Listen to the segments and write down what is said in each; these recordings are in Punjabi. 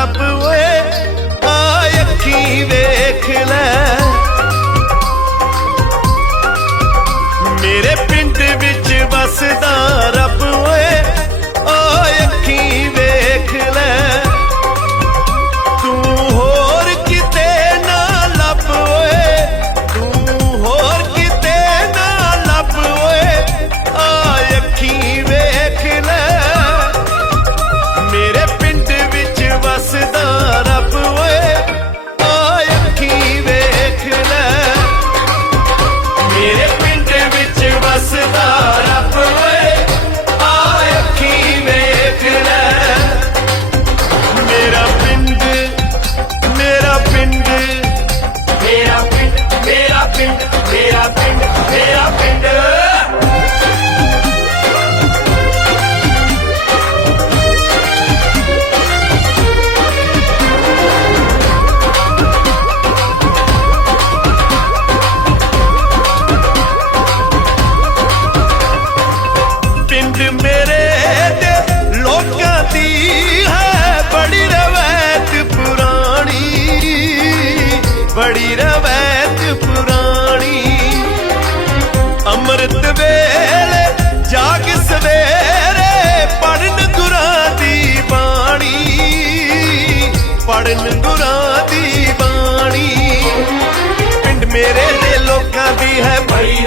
up ਪੜਨ ਗੁਰਾਂ ਦੀ ਬਾਣੀ। ਪਿੰਡ ਮੇਰੇ ਦੇ ਲੋਕਾਂ ਦੀ ਹੈ ਬੜੀ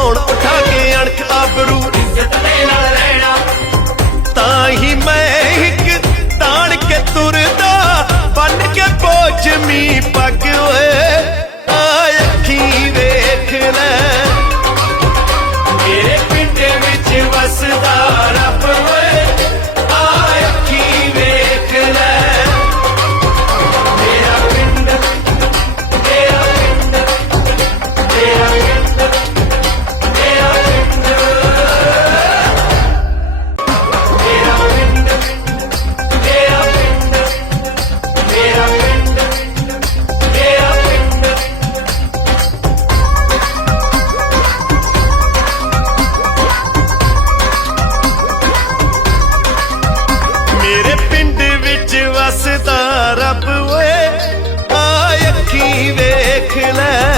ਕਮਾਉਣ ਉਠਾ ਕੇ ਅਣਖ ਆਬਰੂ ਇੱਜ਼ਤ ਦੇ ਨਾਲ ਰਹਿਣਾ ਤਾਂ ਹੀ ਮੈਂ ਇੱਕ ਤਾਂ खेले